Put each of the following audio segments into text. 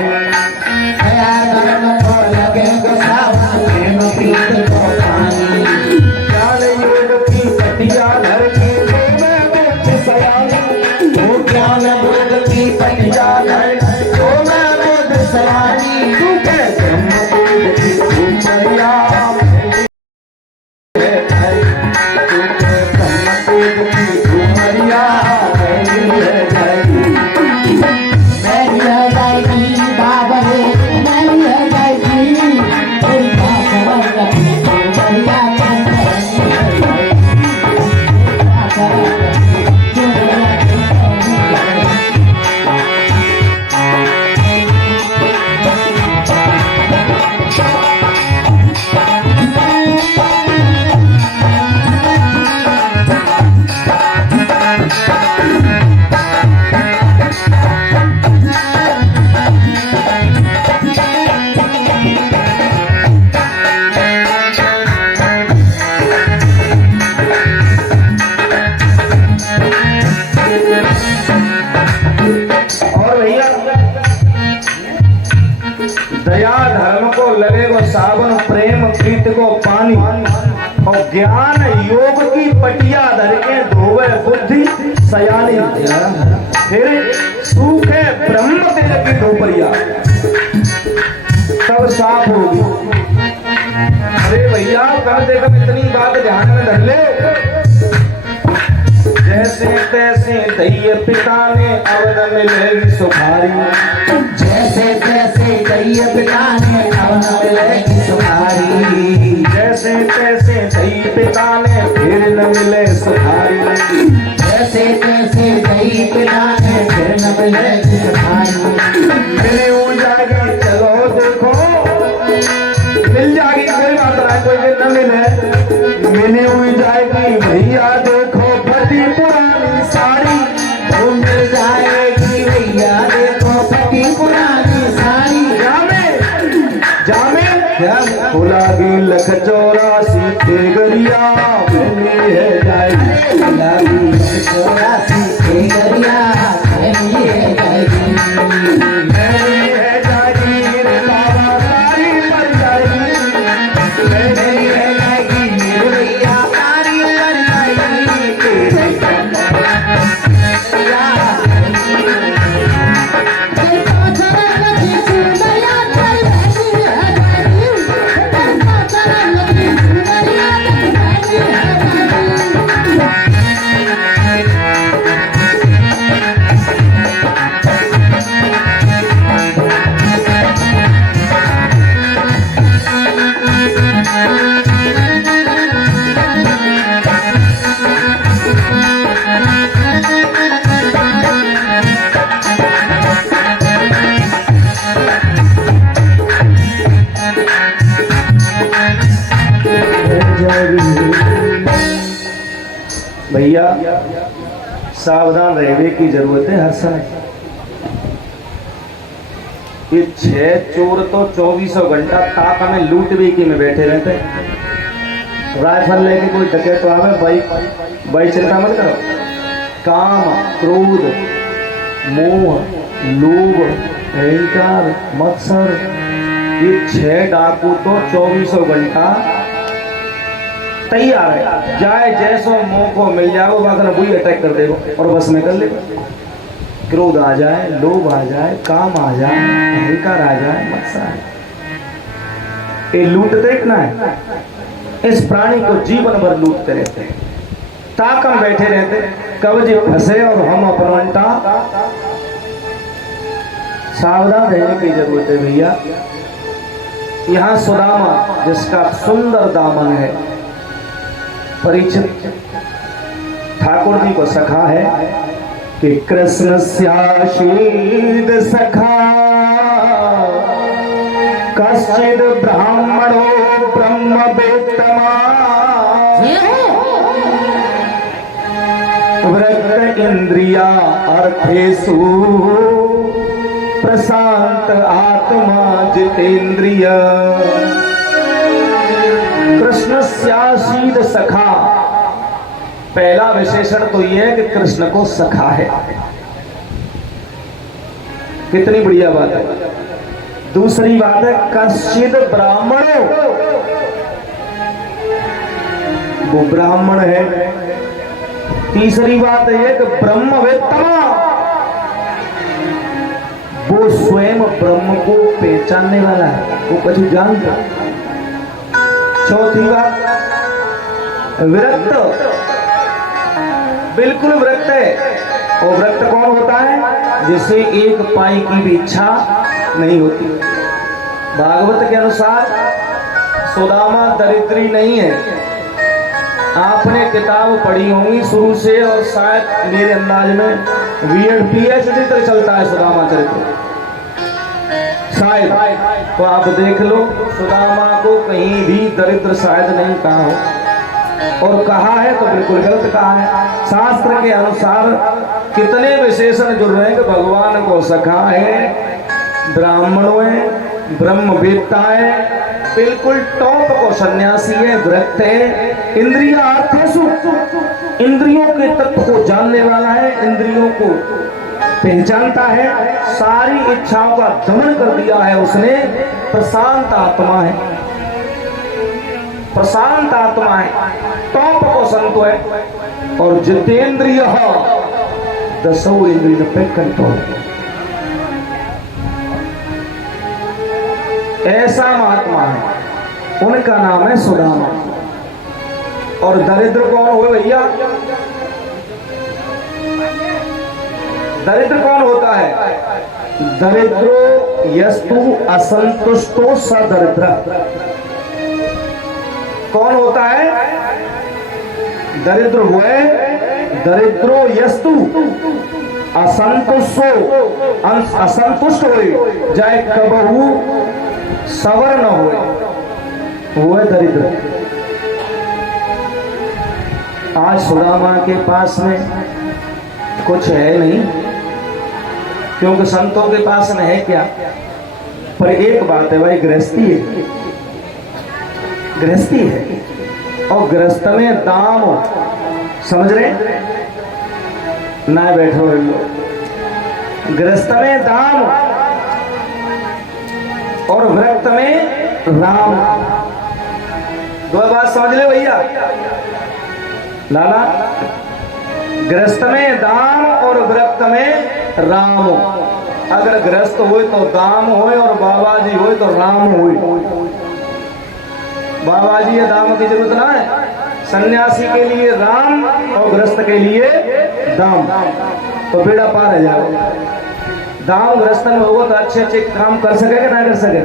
दया धर्म को लगे को सावन प्रेम प्रीत को पानी ज्ञान योग की पटिया धर के मैं बुद्ध सयानी वो ज्ञान योग की पटिया धर को मैं बुद्ध सयानी तू के ब्रह्म की उमरिया दया धर्म को लगे वो सावन प्रेम प्रीत को पानी और ज्ञान योग की पटिया धर के धोवे बुद्धि सयानी फिर सूखे ब्रह्म तेज की धोपरिया तब साफ होगी। अरे भैया कर देगा इतनी बात ध्यान में धर ले। जैसे तैसे दैय पिता ने अवध मिलेगी सुखारी जैसे तैसे दैय पिता ने अवध मिलेगी सुखारी जैसे तैसे दैय पिता ने फिर न मिले सुखारी जैसे तैसे दैय पिता ने फिर न मिलेगी सुखारी मिले हो जाएगी चलो देखो मिल जाएगी कोई बात नहीं कोई दिन न मिले मिली हुई जाएगी भैया देखो फटी पुरानी साड़ी वो मिल जाएगी भैया देखो फटी पुरानी साड़ी जामे फुलागी लख 84 के गरिया मिली है जाएगी फुलागी लख 84 के गरिया मिली है जाएगी भैया सावधान रहने की जरूरत है हर समय। ये 6 चोर तो 2400 घंटा ताक में लूट बेकी में बैठे रहते हैं। राइफल लेके कोई डकैत तो आवे भाई चिंता मत करो। काम क्रोध मोह लोभ अहंकार मत्सर ये 6 डाकू तो 2400 घंटा तैयार है। जाए जैसो मौको मिल जाए वही अटैक कर देगा और बस में कर लेगा। क्रोध आ जाए लोभ आ जाए काम आ जाए अहंकार आ जाए मत्सर आ जाए ये लूटते इतना है। इस प्राणी को जीवन भर लूटते रहते हैं ताकम बैठे रहते कब जी फंसे और हम अपनवंटा। सावधान रहने की जरूरत है भैया। यहाँ सुदामा जिसका सुंदर दामन है परीक्षित ठाकुर जी को सखा है कि कृष्ण स्याशीद सखा कश्चिद ब्राह्मणो ब्रह्म वेत्तमा वृत्त इंद्रिया अर्थेषु प्रशांत आत्मा जितेंद्रिय। कृष्ण स्याशीद सखा पहला विशेषण तो यह है कि कृष्ण को सखा है। कितनी बढ़िया बात है। दूसरी बात है कश्चित ब्राह्मणो, वो ब्राह्मण है। तीसरी बात है कि ब्रह्मवेत्ता, वो स्वयं ब्रह्म को पहचानने वाला है, वो कुछ जानता। चौथी बात विरक्त, बिल्कुल विरक्त है। और विरक्त कौन होता है? जिसे एक पाई की भी इच्छा नहीं होती। भागवत के अनुसार सुदामा दरिद्री नहीं है। आपने किताब पढ़ी होंगी शुरू से, और शायद मेरे अंदाज में बीएड पीएचडी तक चलता है सुदामा चरित्र शायद, तो आप देख लो सुदामा को कहीं भी दरिद्र शायद नहीं कहा हो, और कहा है तो बिल्कुल गलत कहा है। शास्त्र के अनुसार कितने विशेषण जुड़ रहे हैं कि भगवान को सखा है, ब्राह्मणों है, ब्रह्मवेत्ता है, बिल्कुल टॉप को सन्यासी है, व्रत है, इंद्रियार्थेषु, इंद्रियों के तत्व को जानने वाला है, इंद्रियों को पहचानता है, सारी इच्छाओं का दमन कर दिया है उसने, प्रशांत आत्मा है, प्रशांत आत्मा है, टॉप को संत है। और जितेंद्रिय दसों इंद्रियों पे कंट्रोल, ऐसा महात्मा है, उनका नाम है सुदामा। और दरिद्र कौन हुए भैया? दरिद्र कौन होता है? दरिद्रो यस्तु असंतुष्टो सदरिद्र। कौन होता है? दरिद्र हुए, दरिद्रो यस्तु असंतुष्टो, असंतुष्ट हुए, जाए कबहू सवर न हुए दरिद्र। आज सुदामा के पास में कुछ है नहीं, क्योंकि संतों के पास में है क्या? पर एक बात है भाई, गृहस्थी है, गृहस्थी है, और गृहस्थ में दाम, समझ रहे ना? बैठो लोग, गृहस्थ में दाम और व्रत में राम, दो बात समझ ले भैया लाला। गृहस्थ में दाम और व्रत में राम। अगर गृहस्थ हुए तो दाम हुए, और बाबा जी हुए तो राम हुए। बाबा जी ये दाम की जरूरत ना है, सन्यासी के लिए राम और गृहस्थ के लिए दाम, तो बेड़ा पार है जाएगा। दाम गृहस्थ में होगा तो अच्छे अच्छे काम कर सके ना कर सके,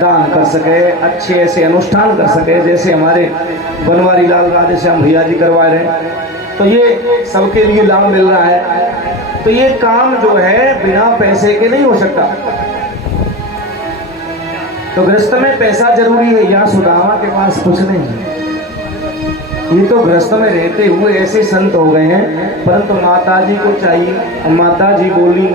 दान कर सके, अच्छे ऐसे अनुष्ठान कर सके, जैसे हमारे बनवारी लाल राधे श्याम भैया जी करवा रहे हैं, तो ये सबके लिए लाभ मिल रहा है। तो ये काम जो है बिना पैसे के नहीं हो सकता, तो गृहस्थ में पैसा जरूरी है। यहाँ सुदामा के पास कुछ नहीं है, ये तो गृहस्थ में रहते हुए ऐसे संत हो गए हैं, परंतु माता जी को चाहिए। माता जी बोली,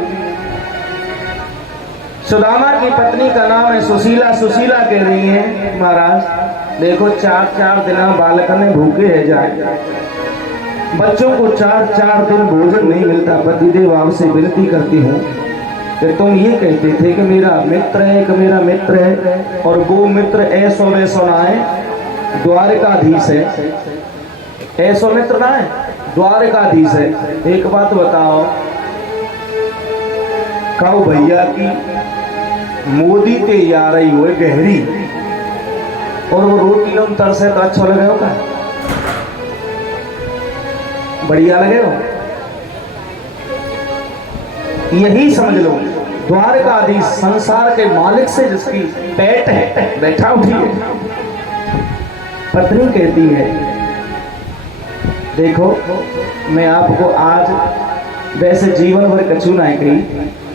सुदामा की पत्नी का नाम है सुशीला। सुशीला कह रही है, महाराज देखो 4-4 दिन बालक में भूखे है जाए, बच्चों को 4-4 दिन भोजन नहीं मिलता। पतिदेव आपसे विनती करती हूँ कि तुम ये कहते थे कि मेरा मित्र है, कि मेरा मित्र है, और वो मित्र ऐसो वैसो ना है, द्वारकाधीश है, ऐसो मित्र ना है, द्वारकाधीश है। एक बात बताओ, कहो भैया की मोदी ते यार ही हुए गहरी, और वो रोटी लोग तरसे तो अच्छा लगे होगा, बढ़िया लगे हो, यही समझ लो। द्वारकाधीश संसार के मालिक से जिसकी पेट है, बैठा उठी है। पत्नी कहती है, देखो मैं आपको आज वैसे जीवन भर कछू ना गई,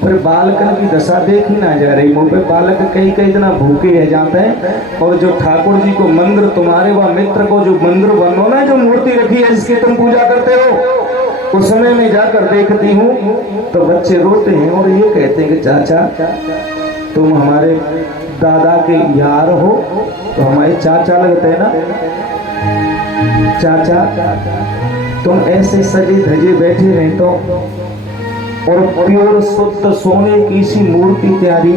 पर बालकन की दशा देखी ना जा रही। मुंह पे बालक कई कई इतना भूखे रह जाते हैं, और जो ठाकुर जी को मंदिर, तुम्हारे व मित्र को जो मंदिर बनो ना, जो मूर्ति रखी है जिसकी तुम पूजा करते हो, उस समय में जाकर देखती हूँ तो बच्चे रोते हैं और ये कहते हैं कि चाचा तुम हमारे दादा के यार हो, तो हमारे चाचा लगते हैं ना, चाचा तुम ऐसे सजे धजे बैठे रहे तो और प्योर शुद्ध सोने की सी मूर्ति तैयारी।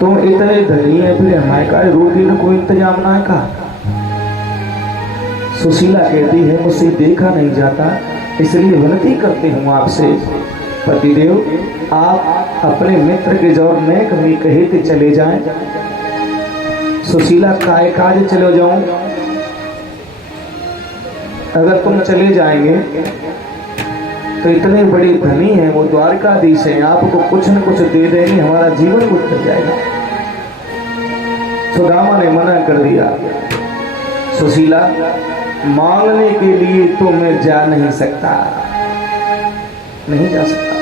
तुम इतने धनी है, फिर हमारे का रोटी का कोई इंतजाम ना है का? सुशीला कहती है मुझसे देखा नहीं जाता, इसलिए विनती करती हूँ आपसे पतिदेव, आप अपने मित्र के जोर में कहीं कहते चले जाएं। सुशीला काय काज चले जाऊं? अगर तुम चले जाएंगे तो इतने बड़े धनी हैं, वो द्वारकाधीश हैं, आपको कुछ न कुछ दे देंगे, हमारा जीवन गुजर जाएगा। सुदामा ने मना कर दिया, सुशीला मांगने के लिए तो मैं जा नहीं सकता, नहीं जा सकता।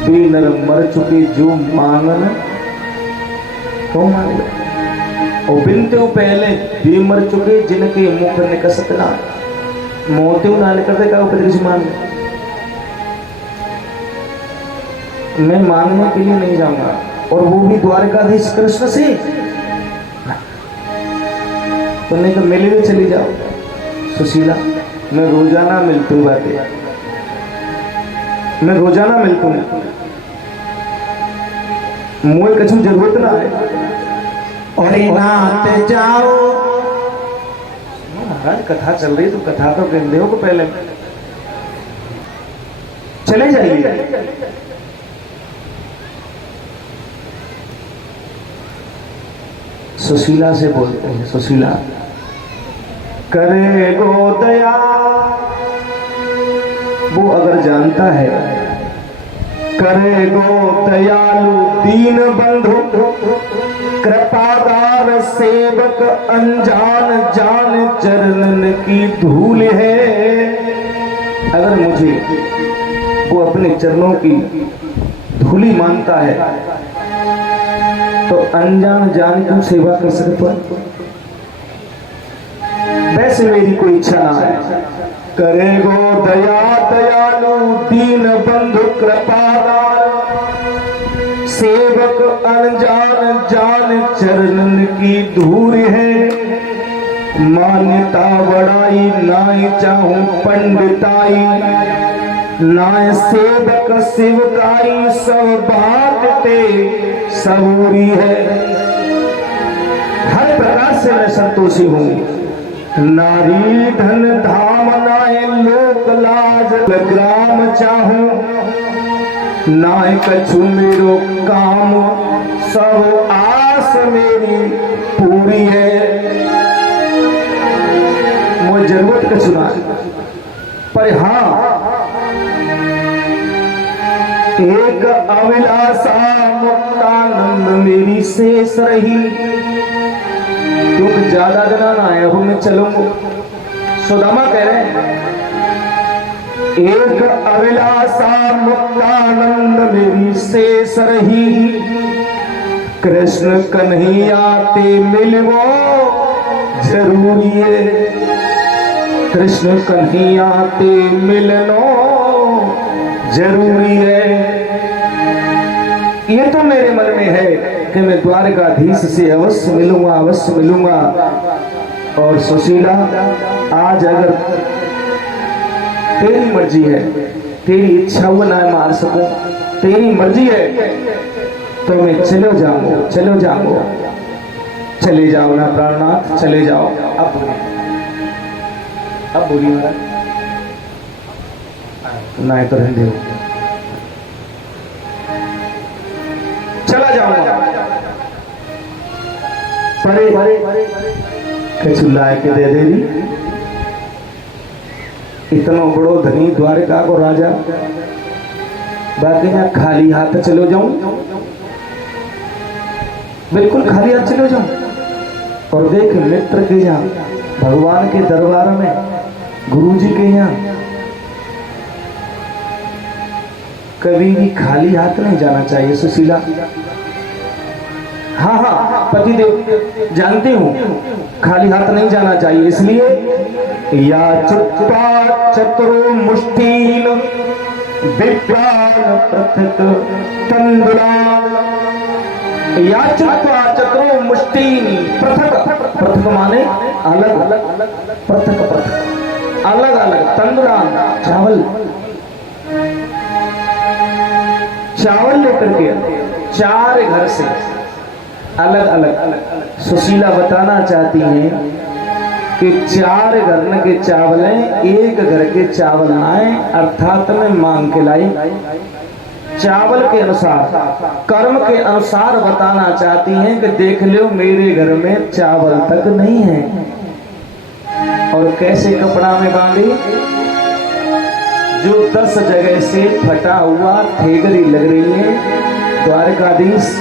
बेनर मर चुके जो मांगन तो मांग, और बिनते पहले बे मर चुके जिनके मुख निकसत ना, मोते ना निकलते का ऊपर किसी मांग। मैं मांगने के लिए नहीं जाऊंगा, और वो भी द्वारकाधीश कृष्ण से। तो नहीं तो मेले में चली जाओ। सुशीला मैं रोजाना मिलती हूँ, बातें मैं रोजाना मिलती हूँ, मुझे कुछ जरूरत ना है। और नात जाओ। महाराज कथा चल रही तो कथा तो कहते हो को पहले चले जाइए। सुशीला से बोलते हैं, सुशीला करे गो दया। वो अगर जानता है करे गो दयालु दीन बंधु कृपादार सेवक अनजान जान चरणन की धूल है। अगर मुझे वो अपने चरणों की धूली मानता है तो अनजान जान क्यों सेवा कर सकता? वैसे मेरी कोई इच्छा ना है। करे गो दया दयालु दीन बंधु कृपादार सेवक अनजान जान चरणन की धूल है। मान्यता बड़ाई नाई चाहूं पंडिताई, नाय सेवक सेवकाई सब बाटते सबूरी है। हर प्रकार से मैं संतोषी हूँ। नारी धन धाम नाय लोक लाज ग्राम चाहूं, नाय कछु मेरो काम सब आस मेरी पूरी है। मुझे जरूरत कछु ना, पर हाँ एक अभिलाषा मुक्तानंद मेरी शेष रही। क्योंकि ज्यादा दिन ना आया हूं मैं चलूंगा। सुदामा कह रहे हैं एक अभिलाषा मुक्तानंद मेरी शेष रही। कृष्ण कन्हैया ते मिलवो जरूरी है। कृष्ण कन्हैया ते मिलनो जरूरी है। ये तो मेरे मन में है कि मैं द्वारकाधीश से अवश्य मिलूंगा, अवश्य मिलूंगा। और सुशीला आज अगर तेरी मर्जी है, तेरी इच्छा हुआ ना मार सकूं, तेरी मर्जी है तो मैं चलो जाऊंगा, चलो जाऊंगा। चले जाओ ना प्राणनाथ, चले जाओ। अब बोली महाराज ना तो रहने दो, चला जाऊंगा। परे चिल्लाए के दे देवी, इतना बड़ो धनी द्वारका को राजा, बाकी मैं खाली हाथ चलो जाऊं, बिल्कुल खाली हाथ चलो जाऊं। और देख मित्र के यहाँ, भगवान के दरबार में, गुरु जी के यहाँ कभी भी खाली हाथ नहीं जाना चाहिए सुशीला। हाँ हाँ पतिदेव जानती हूँ खाली हाथ नहीं जाना चाहिए, इसलिए या चुप्पा चतुरो मुष्टीन विप्रान पृथक तंदुलान। या चुप्पा चतुरो मुष्टीन, पृथक पृथक माने अलग अलग, पृथक पृथक अलग अलग, तंदुलान चावल चावल लेकर के 4 घर से अलग अलग सुशीला बताना चाहती हैं कि 4 घर के चावलें एक घर के चावल आए, अर्थात में मांग के लाई। चावल के अनुसार, कर्म के अनुसार बताना चाहती हैं कि देख लो मेरे घर में चावल तक नहीं है। और कैसे कपड़ा में बांधी, जो 10 जगह से फटा हुआ ठेगरी लग रही है। द्वारकाधीश,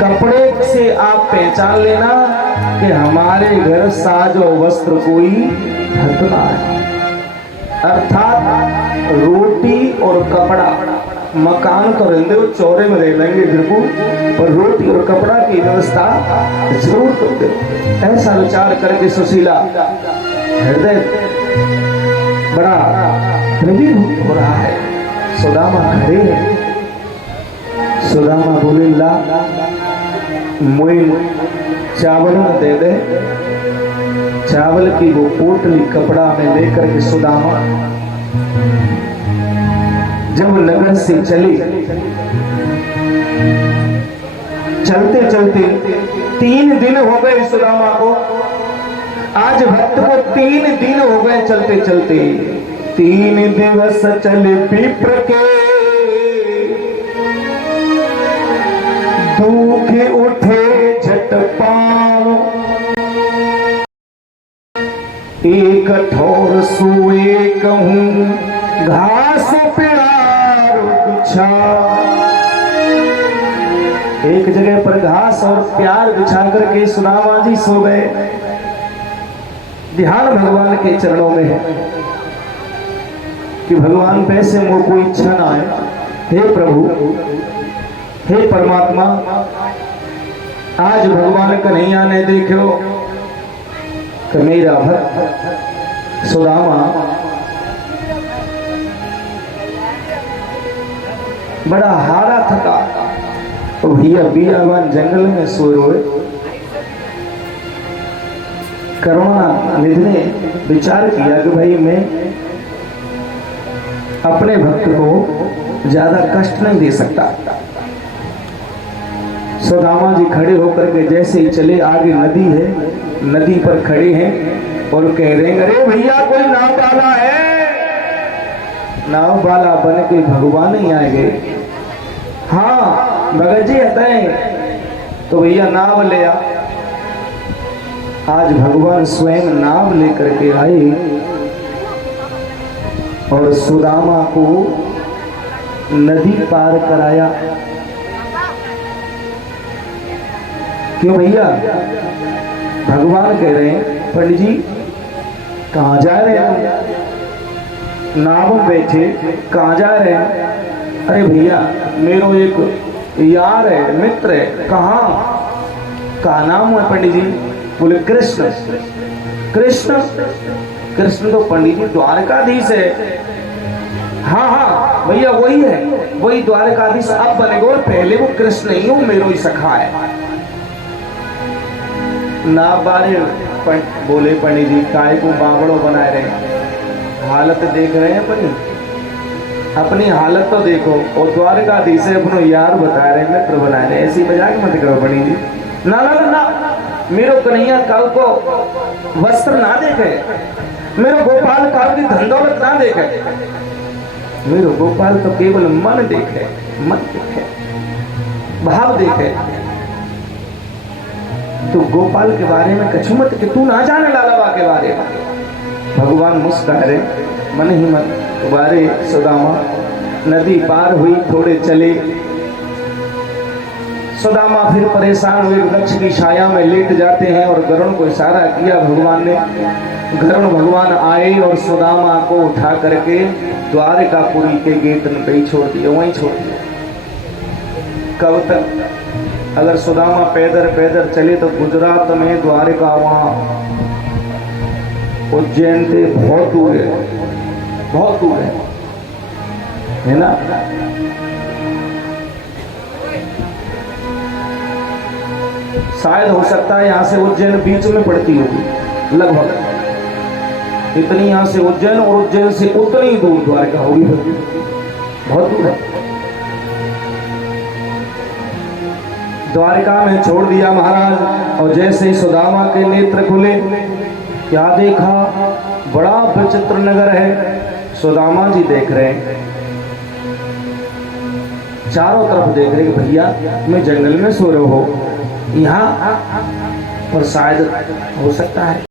कपड़े से आप पहचान लेना कि हमारे घर साजो वस्त्र कोई हटना है। अर्थात रोटी और कपड़ा, मकान तो रहने दो, चौरे में रह लेंगे बिल्कुल, और रोटी और कपड़ा की व्यवस्था जरूर कर दो। ऐसा विचार करके सुशीला हृदय बड़ा प्रवीण हो रहा है। सुदामा खड़े हैं। सुदामा बोले, ला मोइन चावल दे दे। चावल की वो पोटली कपड़ा में लेकर के सुदामा जब नगर से चली, चलते चलते 3 दिन हो गए सुदामा को। आज भक्त को 3 दिन हो गए चलते चलते। 3 दिवस चले विप्र के, दुख उठे झट पाँव। एक ठोर सोए कहूँ घास प्यार बिछा। एक जगह पर घास और प्यार बिछा करके सुदामा जी सो गए। ध्यान भगवान के चरणों में है कि भगवान पैसे मोह कोई इच्छा ना आए। हे प्रभु, हे परमात्मा, आज भगवान कन्हैया ने देखो कि मेरा भक्त सुदामा बड़ा हारा थका, तो भैया बीरावान जंगल में सो रोए। करुणा निधि ने विचार किया कि भाई मैं अपने भक्त को ज्यादा कष्ट नहीं दे सकता। सुदामा जी खड़े होकर के जैसे ही चले, आगे नदी है, नदी पर खड़े हैं और कह रहे हैं, अरे भैया कोई नाव वाला है। नाव वाला बन के भगवान ही आ गए। हाँ भगत जी हते, तो भैया नाव ले आ। आज भगवान स्वयं नाव लेकर के आए और सुदामा को नदी पार कराया। क्यों भैया? भगवान कह रहे हैं, पंडित जी कहाँ जा रहे हैं? नाव में बैठे कहाँ जा रहे हैं? अरे भैया मेरो एक यार है, मित्र है। कहाँ नाम है पंडित जी? बोले कृष्ण। कृष्ण? कृष्ण तो पंडित जी द्वारकाधीश है। हाँ हाँ भैया वही है, वही द्वारकाधीश अब बनेगा, और पहले वो कृष्ण ही हूँ, मेरो ही सखा है। ना बारे बोले पंडित जी काय को बावड़ो बनाए रहे, हालत देख रहे हैं अपनी हालत तो देखो। और द्वारकाधीश से अपनो यार बता रहे, मित्र बना रहे, ऐसी मजाक मत करो पंडित जी। ना ना ना, मेरो कन्हैया काल को वस्त्र ना देखे, मेरो गोपाल काल की धन दौलत ना देखे, मेरो गोपाल तो केवल मन देखे, मन देखे, भाव देखे। तो गोपाल के बारे में कछु मत कि तू ना जाने लालाबा के बारे में। भगवान मुस्कुरा रहे, मन ही मन तुम्हारे। सुदामा नदी पार हुई, थोड़े चले। सुदामा फिर परेशान हुए, वृक्ष की छाया में लेट जाते हैं और गरुड़ को इशारा किया भगवान ने। गरुड़ भगवान आए और सुदामा को उठा करके द्वारकापुरी के गेट पे ही छोड़ दिया, वहीं छोड़ दिया। कब तक? अगर सुदामा पैदल पैदल चले तो गुजरात में द्वारका, वहां उज्जैन से बहुत दूर है, बहुत दूर है ना। शायद हो सकता है यहाँ से उज्जैन बीच में पड़ती होगी, लगभग इतनी। यहाँ से उज्जैन और उज्जैन से उतनी दूर द्वारका होगी, बहुत दूर है। द्वारिका में छोड़ दिया महाराज। और जैसे ही सुदामा के नेत्र खुले, क्या देखा, बड़ा विचित्र नगर है। सुदामा जी देख रहे हैं, चारों तरफ देख रहे हैं, भैया मैं जंगल में सो रहे हो, यहाँ पर शायद हो सकता है